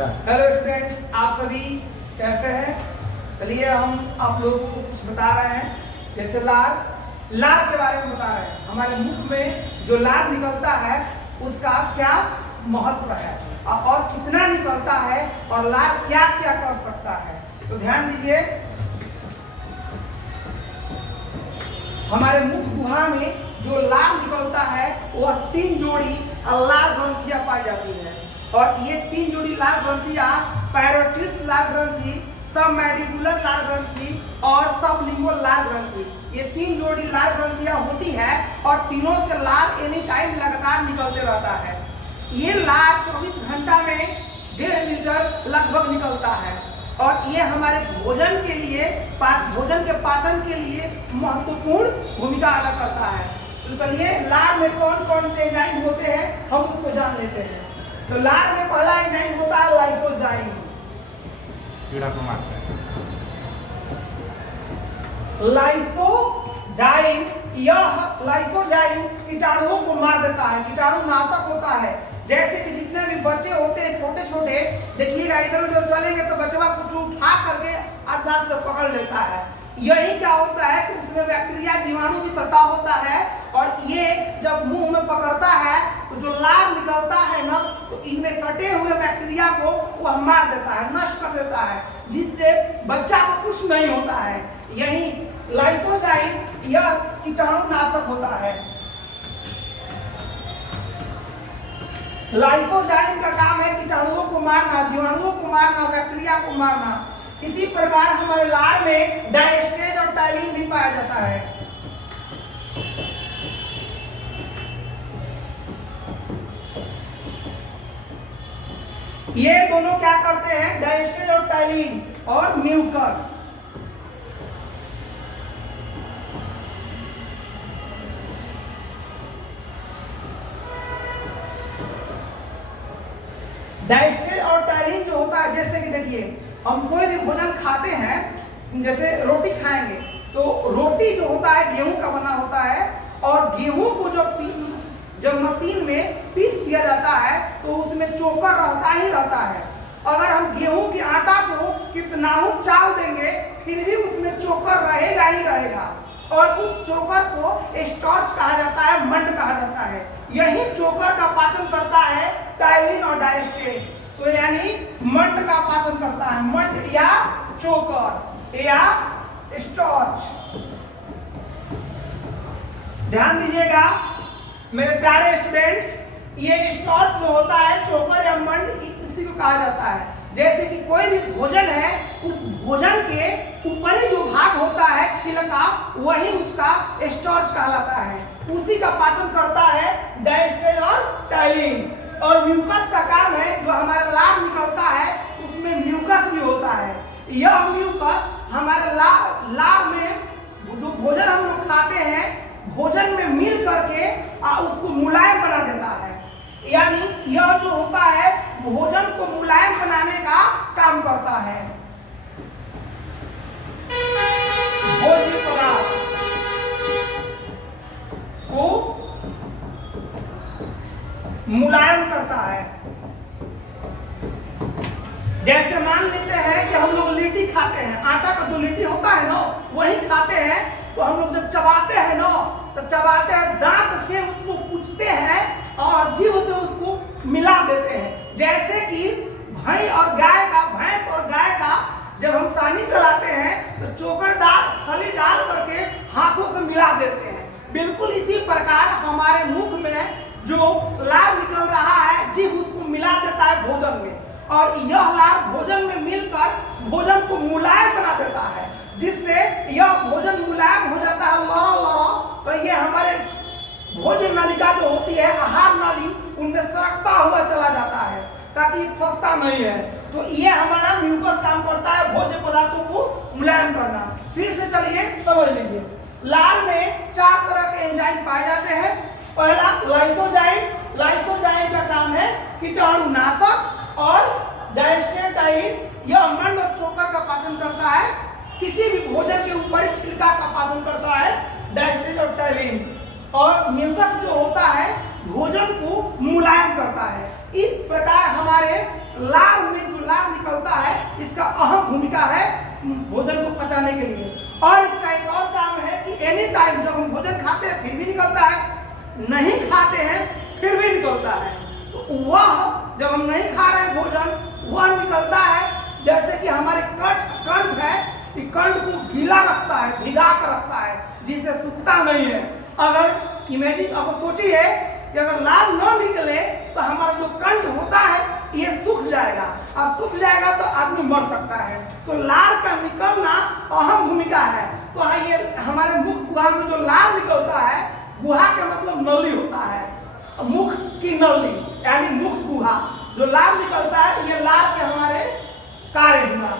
Hello students, आप सभी कैसे हैं? चलिए हम आप लोगों को कुछ बता रहे हैं। जैसे लार के बारे में बता रहे हैं। हमारे मुख में जो लार निकलता है उसका क्या महत्व है और कितना निकलता है और लार क्या क्या कर सकता है। तो ध्यान दीजिए, हमारे मुख गुहा में जो लार निकलता है वह 3 जोड़ी लार ग्रंथियां पाई जाती है। और ये 3 जोड़ी लार ग्रंथियां पैरोटिड्स लार ग्रंथि, सबमैंडिबुलर लार ग्रंथि और सबलिंगुअल लार ग्रंथि, ये 3 जोड़ी लार ग्रंथियां होती है और तीनों से लार एनी टाइम लगातार निकलते रहता है। ये लार 24 घंटा में 1.5 लीटर लगभग निकलता है और ये हमारे भोजन के लिए, भोजन के पाचन के लिए महत्वपूर्ण भूमिका अदा करता है। तो चलिए लार में कौन कौन से एंजाइम होते हैं हम उसको जान लेते हैं। तो लार में पहला एंजाइम होता है लाइसोजाइम। कीड़ा को मारता है। लाइसोजाइम, यह लाइसोजाइम कीटाणुओं को मार देता है, कीटाणुनाशक होता है। जैसे कि जितने भी बच्चे होते हैं छोटे छोटे, देखिएगा इधर उधर चलेंगे तो बच्चा कुछ उठा करके हाथ से पकड़ लेता है। यही क्या होता है कि उसमें बैक्टीरिया, जीवाणु भी सटा होता है और ये जब मुंह में पकड़ता है तो जो लार निकलता है ना, तो इनमें सटे हुए बैक्टीरिया को वह मार देता है, नष्ट कर देता है, जिससे बच्चा को कुछ नहीं होता है। यही लाइसोजाइम यह कीटाणुनाशक होता है। लाइसोजाइम का काम है कीटाणुओं को मारना, जीवाणुओं को मारना, बैक्टीरिया को मारना। इसी प्रकार हमारे लार में डायस्टेज और टाइलिन भी पाया जाता है। ये दोनों क्या करते हैं? डायस्टेज और टाइलिन और म्यूकस। डायस्टेज और टाइलिन जो होता है, जैसे कि देखिए हम कोई भी भोजन खाते हैं, जैसे रोटी खाएंगे तो रोटी जो होता है गेहूं का बना होता है और गेहूं को जब मशीन में पीस दिया जाता है तो उसमें चोकर रहता ही रहता है। अगर हम गेहूं के आटा को कितना ही चाल देंगे फिर भी उसमें चोकर रहेगा ही रहेगा और उस चोकर को स्टार्च कहा जाता है, मंड कहा जाता है। यही चोकर का पाचन करता है टाइलिन और डायस्टेज। तो यानी मंड का पाचन करता है, मंड या चोकर या स्टार्च। ध्यान दीजिएगा मेरे प्यारे स्टूडेंट्स, ये स्टार्च जो होता है, चोकर या मंड, इसी को कहा जाता है। जैसे कि कोई भी भोजन है, उस भोजन के ऊपरी जो भाग होता है छिलका, वही उसका स्टार्च कहलाता है। उसी का पाचन करता है डायस्टेज और टाइलिन। और म्यूकस का काम है, जो हमारा लार निकलता है उसमें म्यूकस भी होता है। यह म्यूकस हमारे लार में जो भोजन हम लोग खाते हैं, भोजन में मिल करके उसको मुलायम बना देता है। यानी यह जो होता है भोजन को मुलायम बनाने का काम करता है। भोज्य पदार्थ को मुलायम करता है। जैसे मान लेते हैं कि हम लोग लिट्टी खाते हैं, आटा का जो लिट्टी होता है ना वही खाते हैं, तो हम लोग जब चबाते हैं ना, तो चबाते हैं, दांत से उसको कुचते हैं और जीभ से उसको मिला देते हैं। जैसे कि भैंस और गाय का जब हम सानी चलाते हैं तो चोकर खली डाल करके हाथों से मिला देते हैं। बिल्कुल इसी प्रकार हमारे मुख में जो लार निकल रहा है, जीभ उसको मिला देता है भोजन में, और यह लार भोजन में मिलकर भोजन को मुलायम बना देता है, जिससे यह भोजन मुलायम हो जाता है, लड़ा। तो ये हमारे भोजन नलिका जो होती है, आहार नाली, उनमें सरकता हुआ चला जाता है ताकि फंसता नहीं है। तो ये हमारा म्यूकस काम करता है, भोज्य पदार्थों को मुलायम करना। फिर से चलिए समझ लीजिए, लार में 4 तरह के एंजाइम पाए जाते हैं। पहला लाइसोजाइम का काम है कीटाणुनाशक और डायस्टेज टाइलिन, यह मंड और चोकर का पाचन करता है। किसी भी भोजन के ऊपरी छिलका का पाचन करता है डायस्टेज और टाइलिन। और म्यूकस जो होता है भोजन को मुलायम करता है। इस प्रकार हमारे लार में जो लार निकलता है इसका अहम भूमिका है भोजन को पचाने के लिए। और इसका एक और काम है कि एनी टाइम जब हम भोजन खाते हैं फिर भी निकलता है, नहीं खाते हैं फिर भी निकलता है। तो वह जब हम नहीं खा रहे हैं भोजन वह निकलता है, जैसे कि हमारे कंठ है, ये कंठ को गीला रखता है, भिगा कर रखता है, जिससे सूखता नहीं है। अगर सोचिए कि अगर लार न निकले तो हमारा जो कंठ होता है ये सूख जाएगा, और सूख जाएगा तो आदमी मर सकता है। तो लार का निकलना अहम भूमिका है। तो ये हमारे मुख गुहा में जो लार निकलता है, गुहा का मतलब नली होता है, मुख की नली यानी मुख गुहा, जो लार निकलता है ये लार के हमारे कार्य हुआ।